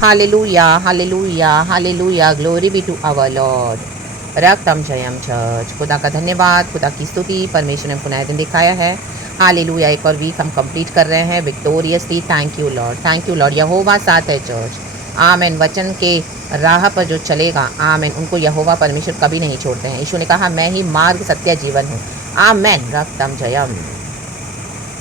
Hallelujah, hallelujah, hallelujah, glory be to our Lord. रक्तम जयम church. खुदा का धन्यवाद, खुदा की स्तुति, परमेश्वर ने हमको नया दिन दिखाया है। हालेलुया, एक और वीक हम कंप्लीट कर रहे हैं victoriously. Thank you Lord, thank you Lord. यहोवा साथ है चर्च। आमेन। वचन के राह पर जो चलेगा, आमेन, उनको यहोवा परमेश्वर कभी नहीं छोड़ते हैं। यीशु ने कहा, मैं ही मार्ग सत्य जीवन हूँ। आमेन। रक्तम जयम।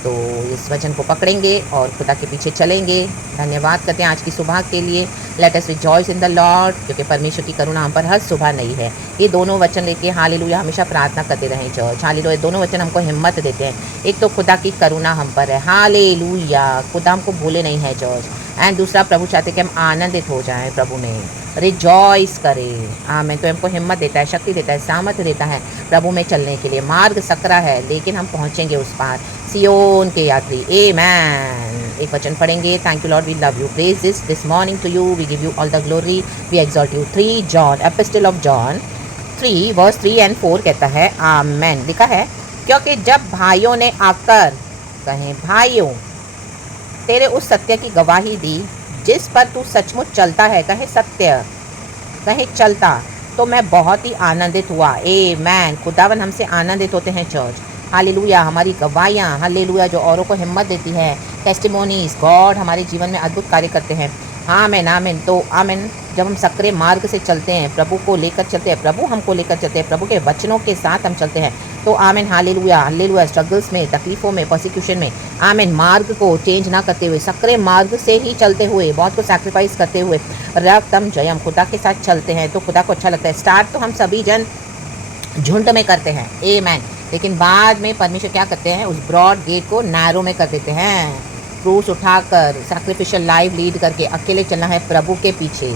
तो इस वचन को पकड़ेंगे और खुदा के पीछे चलेंगे। धन्यवाद करते हैं आज की सुबह के लिए। Let us rejoice in the Lord, क्योंकि परमेश्वर की करुणा हम पर हर सुबह नई है। ये दोनों वचन लेके हालेलुया हमेशा प्रार्थना करते रहें चर्च। हालेलुया, दोनों वचन हमको हिम्मत देते हैं। एक तो खुदा की करुणा हम पर है, हालेलुया, खुदा हमको भूले नहीं है चर्च। एंड दूसरा, प्रभु चाहते कि हम आनंदित हो जाएं प्रभु में, रिजॉइस करें। आमेन। तो हमको हिम्मत देता है, शक्ति देता है, सामर्थ्य देता है प्रभु में चलने के लिए। मार्ग सकरा है लेकिन हम पहुँचेंगे उस पार, सियोन के यात्री। आमेन। एक वचन पढ़ेंगे। Thank you Lord, we love you, praise this morning to you, we give you all the glory, we exalt you. 3 John, epistle of John 3 verse 3 and 4 कहता है, आमेन। लिखा है, क्योंकि जब भाइयों ने आकर कहें, भाइयों तेरे उस सत्य की गवाही दी जिस पर तू सचमुच चलता है, कहे सत्य, कहे चलता, तो मैं बहुत ही आनंदित हुआ। आमेन। खुदावन हमसे आनंदित होते हैं चर्च। हालेलुया, हमारी गवाहियाँ, हालेलुया, जो औरों को हिम्मत देती है, टेस्टिमोनीज, गॉड हमारे जीवन में अद्भुत कार्य करते हैं। आमेन, आमेन। तो आमेन, जब हम सक्रिय मार्ग से चलते हैं, प्रभु को लेकर चलते हैं, प्रभु हमको लेकर चलते हैं, प्रभु के वचनों के साथ हम चलते हैं, तो आमेन, हालेलुया, हालेलुया, स्ट्रगल्स में, तकलीफ़ों में, परसिक्यूशन में, आमेन, मार्ग को चेंज ना करते हुए, सक्रिय मार्ग से ही चलते हुए, बहुत को सैक्रिफाइस करते हुए, रक्तम जयम, खुदा के साथ चलते हैं तो खुदा को अच्छा लगता है। स्टार्ट तो हम सभी जन झुंड में करते हैं, आमेन, लेकिन बाद में परमेश्वर क्या करते हैं, उस ब्रॉड गेट को नैरो में कर देते हैं। क्रूस उठाकर, सैक्रिफिशियल लाइफ लीड करके अकेले चलना है प्रभु के पीछे।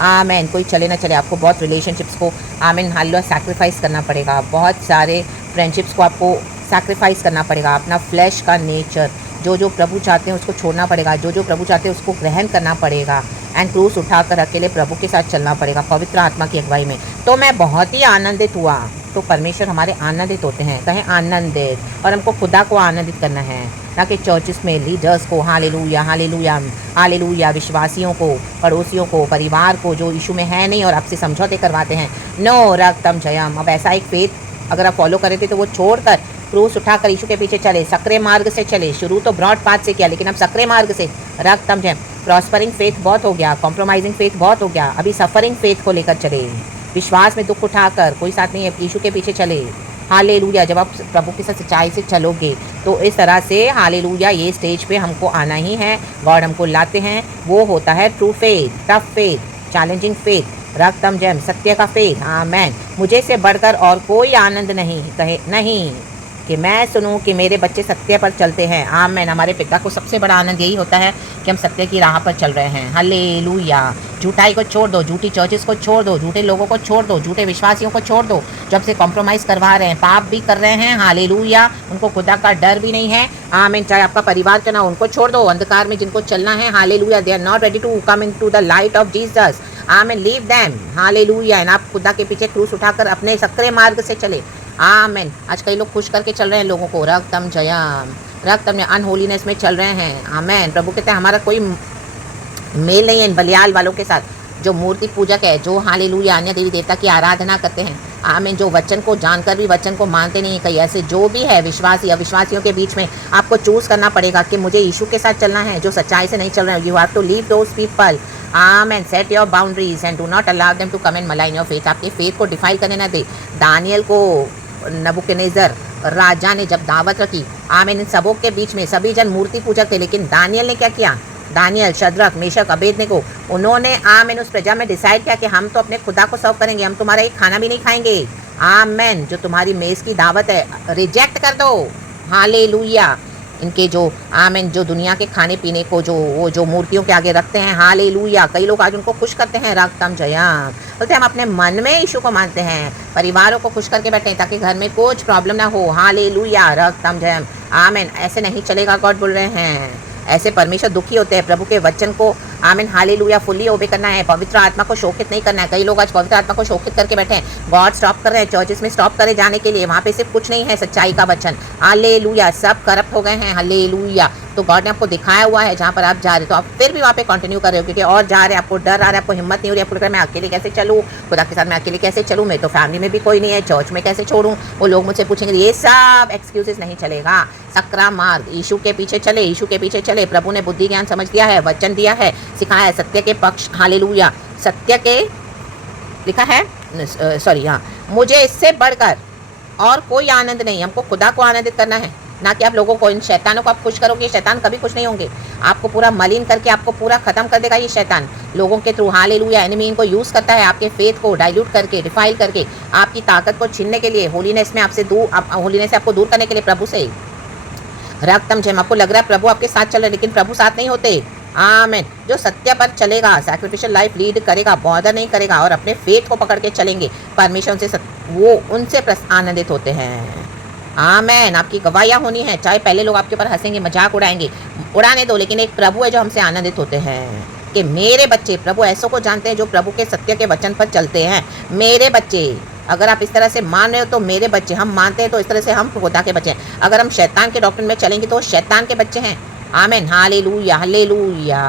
आमेन। कोई चले ना चले, आपको बहुत रिलेशनशिप्स को, आमेन, हालेलुया, सैक्रिफाइस करना पड़ेगा। बहुत सारे फ्रेंडशिप्स को आपको सैक्रिफाइस करना पड़ेगा। अपना फ्लैश का नेचर, जो जो प्रभु चाहते हैं उसको छोड़ना पड़ेगा, जो जो प्रभु चाहते हैं उसको ग्रहण करना पड़ेगा। एंड क्रूस उठाकर अकेले प्रभु के साथ चलना पड़ेगा, पवित्र आत्मा की अगुवाई में। तो मैं बहुत ही आनंदित हुआ। तो परमेश्वर हमारे आनंदित होते हैं, कहें आनंदित, और हमको खुदा को आनंदित करना है, ना कि चर्चिस में लीडर्स को, हालेलुया, हालेलुया, हालेलुया, विश्वासियों को, पड़ोसियों को, परिवार को, जो यीशु में है नहीं और आपसे समझौते करवाते हैं। नो, रक्तम जयम। अब ऐसा एक फेथ अगर आप फॉलो करे थे तो वो छोड़कर क्रूस उठाकर यीशु के पीछे चले, सक्रिय मार्ग से चले। शुरू तो ब्रॉड पाथ से किया, लेकिन अब सक्रिय मार्ग से, रक्तम जयम। प्रॉस्परिंग फेथ बहुत हो गया, कॉम्प्रोमाइजिंग फेथ बहुत हो गया, अभी सफरिंग फेथ को लेकर चले, विश्वास में दुख उठाकर, कोई साथ नहीं है, यीशु के पीछे चले। हालेलुया, जब आप प्रभु के साथ सच्चाई से चलोगे तो इस तरह से, हालेलुया, ये स्टेज पे हमको आना ही है। गॉड हमको लाते हैं, वो होता है true faith, tough faith, challenging faith, रक्तम जयम, सत्य का फेथ। आमेन। मुझे से बढ़कर और कोई आनंद नहीं, कहे नहीं, कि मैं सुनूं कि मेरे बच्चे सत्य पर चलते हैं। आमेन। हमारे पिता को सबसे बड़ा आनंद यही होता है कि हम सत्य की राह पर चल रहे हैं। हालेलुया। झूठाई को छोड़ दो, झूठी चर्चेस को छोड़ दो, झूठे लोगों को छोड़ दो, झूठे विश्वासियों को छोड़ दो, जब से कॉम्प्रोमाइज़ करवा रहे हैं, पाप भी कर रहे हैं। हालेलुया। उनको खुदा का डर भी नहीं है। आमेन। चाहे आपका परिवार क्यों ना हो, उनको छोड़ दो। अंधकार में जिनको चलना है, hallelujah, they are not ready to come in to the light of Jesus. Amen. Leave them, hallelujah. And आप खुदा के पीछे क्रूस उठाकर अपने सक्रिय मार्ग से चले। आमेन। आज कई लोग खुश करके चल रहे हैं लोगों को, रक्तम जयम, रक्तम में अनहोलीनेस में चल रहे हैं। आमेन। प्रभु कहते हैं हमारा कोई मेल नहीं है इन बलियाल वालों के साथ, जो मूर्ति पूजक है, जो हालेलुया अन्य देवी देवता की आराधना करते हैं। आमीन। जो वचन को जानकर भी वचन को मानते नहीं, कई ऐसे जो भी है विश्वासी अविश्वासियों के बीच में, आपको चूज़ करना पड़ेगा कि मुझे यीशु के साथ चलना है, जो सच्चाई से नहीं चल रहे हैं। You have to leave those people. Amen. Set your boundaries and do not allow them to come and malign your faith. आपके फेथ को डिफाइन करने ना दे। दानियल को नबूकदनेस्सर राजा ने जब दावत रखी, आमीन, इन सबों के बीच में सभी जन मूर्ति पूजक थे, लेकिन दानियल ने क्या किया, दानियल, शद्रक, मेशक, अबेदनेगो, उन्होंने आमीन उस प्रजा में डिसाइड किया कि हम तो अपने खुदा को सर्व करेंगे, हम तुम्हारा एक खाना भी नहीं खाएंगे। आमीन। जो तुम्हारी मेज़ की दावत है, रिजेक्ट कर दो। हालेलुया। इनके जो, आमीन, जो दुनिया के खाने पीने को जो वो जो मूर्तियों के आगे रखते हैं, हालेलुया, कई लोग आज उनको खुश करते हैं, रक्तम जयम, बोलते हैं हम अपने मन में यीशु को मानते हैं, परिवारों को खुश करके बैठे हैं ताकि घर में कुछ प्रॉब्लम ना हो। हालेलुया, रक्तम जयम। आमीन। ऐसे नहीं चलेगा, गॉड बोल रहे हैं। ऐसे परमेश्वर दुखी होते हैं, प्रभु के वचन को आमीन, हालेलुया। फुल्ली ओबे करना है, पवित्र आत्मा को शोकित नहीं करना है। कई लोग आज पवित्र आत्मा को शोकित करके बैठे हैं। गॉड स्टॉप कर रहे हैं, चर्चेस में स्टॉप करे जाने के लिए। वहाँ पे सिर्फ कुछ नहीं है, सच्चाई का वचन। हालेलुया, सब करप्ट हो गए हैं। हालेलुया। तो गॉड ने आपको दिखाया हुआ है जहाँ पर आप जा रहे हो, तो आप फिर भी वहाँ पे कंटिन्यू कर रहे हो, क्योंकि और जा रहे हैं, आपको डर आ रहा है, आपको हिम्मत नहीं हो रही, आपको लग रहा है मैं अकेले कैसे चलूँ, खुदा के साथ मैं अकेले कैसे चलूँ, मैं तो फैमिली में भी कोई नहीं है, चर्च में कैसे छोड़ूँ, वो लोग मुझसे पूछेंगे। ये सब एक्सक्यूजेस नहीं चलेगा। सकरा मार्ग, यीशु के पीछे चले, यीशु के पीछे चले। प्रभु ने बुद्धि ज्ञान समझ दिया है, वचन दिया है, सिखाया है, सत्य के पक्ष। हालेलुया। सत्य के लिखा है, सॉरी, हाँ, मुझे इससे बढ़कर और कोई आनंद नहीं। हमको खुदा को आनंदित करना है, ना कि आप लोगों को। इन शैतानों को आप खुश करोगे, शैतान कभी खुश नहीं होंगे। आपको पूरा मलिन करके आपको पूरा खत्म कर देगा ये शैतान, लोगों के थ्रू। हालेलुया। एनिमी इनको यूज़ करता है आपके फेथ को डाइल्यूट करके, डिफाइल करके, आपकी ताकत को छीनने के लिए, होलीनेस में आपसे दूर, होलीनेस से आपको दूर करने के लिए। प्रभु से रक्तम जय। आपको लग रहा है प्रभु आपके साथ चल रहे, लेकिन प्रभु साथ नहीं होते। आमीन। जो सत्य पर चलेगा, सैक्रिफिशियल लाइफ लीड करेगा, बॉदर नहीं करेगा, और अपने फेथ को पकड़ के चलेंगे, परमेश्वर उनसे वो उनसे आनंदित होते हैं। आमीन। आपकी गवाहियाँ होनी है, चाहे पहले लोग आपके ऊपर हंसेंगे, मजाक उड़ाएंगे, उड़ाने दो, लेकिन एक प्रभु है जो हमसे आनंदित होते हैं कि मेरे बच्चे, प्रभु ऐसों को जानते हैं जो प्रभु के सत्य के वचन पर चलते हैं। मेरे बच्चे, अगर आप इस तरह से मान रहे हो तो मेरे बच्चे, हम मानते हैं तो इस तरह से हम खुदा के बच्चे हैं। अगर हम शैतान के डॉक्ट्रिन में चलेंगे तो शैतान के बच्चे हैं। आमीन। Hallelujah, hallelujah.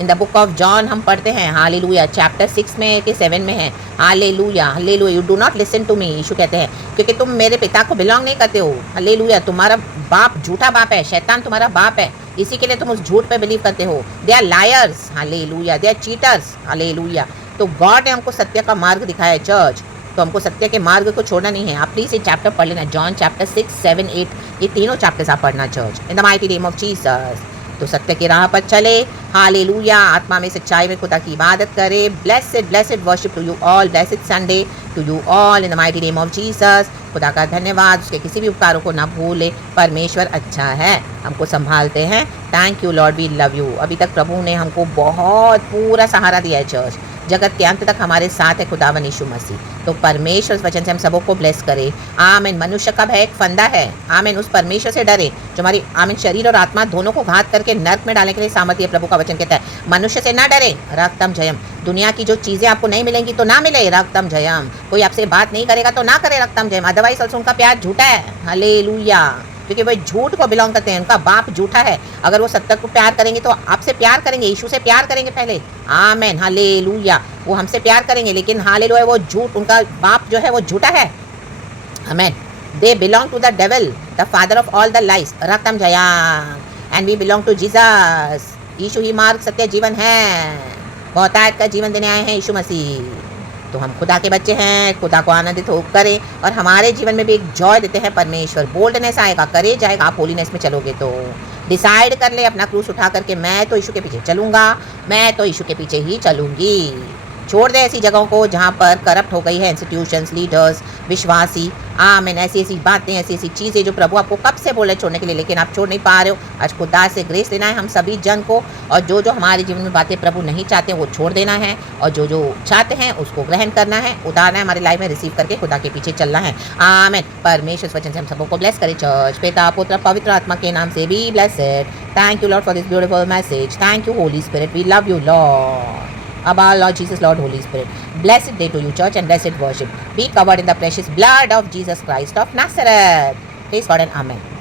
In the book of John हम पढ़ते हैं, हालेलुया, चैप्टर 6 में कि 7 में है। Hallelujah, hallelujah. You do not listen to me, यीशु कहते हैं, क्योंकि तुम मेरे पिता को बिलोंग नहीं करते हो। हालेलुया। तुम्हारा बाप झूठा बाप है, शैतान तुम्हारा बाप है, इसी के लिए तुम उस झूठ पे बिलीव करते हो। They are liars. Hallelujah. They are cheaters. Hallelujah. तो गॉड ने हमको सत्य का मार्ग दिखाया है चर्च, तो हमको सत्य के मार्ग को छोड़ना नहीं है। आप प्लीज ये चैप्टर पढ़ लेना, जॉन चैप्टर 6, 7, 8, ये तीनों चैप्टर्स आप पढ़ना church, in the mighty name of Jesus. तो सत्य की राह पर चले। हालेलुया। आत्मा में, सच्चाई में खुदा की इबादत करे। Blessed blessed worship to you all, blessed Sunday to you all, in the mighty name of Jesus. खुदा का धन्यवाद, उसके किसी भी उपकारों को ना भूले। परमेश्वर अच्छा है, हमको संभालते हैं। Thank you Lord, we love you. अभी तक प्रभु ने हमको बहुत पूरा सहारा दिया है चर्च, जगत के अंत तक हमारे साथ है खुदावन यीशु मसीह। तो परमेश्वर इस वचन से हम सबों को ब्लेस करे। आमीन। मनुष्य का भय एक फंदा है। आमीन। उस परमेश्वर से डरे जो हमारी, आमीन, शरीर और आत्मा दोनों को घात करके नर्क में डालने के लिए सामर्थ्य। प्रभु का वचन कहता है मनुष्य से ना डरे, रक्तम जयम। दुनिया की जो चीज़ें आपको नहीं मिलेंगी तो ना मिले, रक्तम जयम। कोई आपसे बात नहीं करेगा तो ना करे, रक्तम जयम। अदरवाइज ऑल्सो उनका प्यार झूठा है। हालेलुया। क्योंकि वो झूठ को बिलोंग करते हैं, उनका बाप झूठा है। अगर वो सत्य को प्यार करेंगे तो आपसे प्यार करेंगे, यीशु से प्यार करेंगे पहले। आमीन। हालेलुया। वो हमसे प्यार करेंगे, लेकिन हालेलुया वो झूठ, उनका बाप जो है वो झूठा है। आमीन। They belong to the devil, the father of all the lies, रक्तम जया। And we belong to Jesus. यीशु ही मार्ग, सत्य, जीवन है। बहुतायत का जीवन देने आए हैं यीशु मसीह। तो हम खुदा के बच्चे हैं, खुदा को आनंदित हो करें, और हमारे जीवन में भी एक जॉय देते हैं परमेश्वर। बोल्डनेस आएगा, करेज आएगा। आप होलीनेस में चलोगे तो डिसाइड कर ले अपना क्रूस उठा करके, मैं तो यीशु के पीछे चलूँगा, मैं तो यीशु के पीछे ही चलूँगी। छोड़ दे ऐसी जगहों को जहाँ पर करप्ट हो गई है इंस्टीट्यूशंस, लीडर्स, विश्वासी। आमीन। ऐसी ऐसी बातें, ऐसी ऐसी चीज़ें जो प्रभु आपको कब से बोले छोड़ने के लिए, लेकिन आप छोड़ नहीं पा रहे हो। आज खुदा से ग्रेस लेना है हम सभी जन को, और जो जो हमारे जीवन में बातें प्रभु नहीं चाहते वो छोड़ देना है, और जो जो चाहते हैं उसको ग्रहण करना है, उतारना है, हमारी लाइफ में रिसीव करके खुदा के पीछे चलना है। आमीन। परमेश्वर वचन से हम सबों को ब्लेस करे चर्च, पिता, पुत्र, पवित्र आत्मा के नाम से भी blessed. Thank you Lord for this beautiful message. Thank you holy spirit, we love you Lord. Abba, Lord Jesus, Lord, Holy Spirit. Blessed day to you, church, and blessed worship. Be covered in the precious blood of Jesus Christ of Nazareth. Praise God and Amen.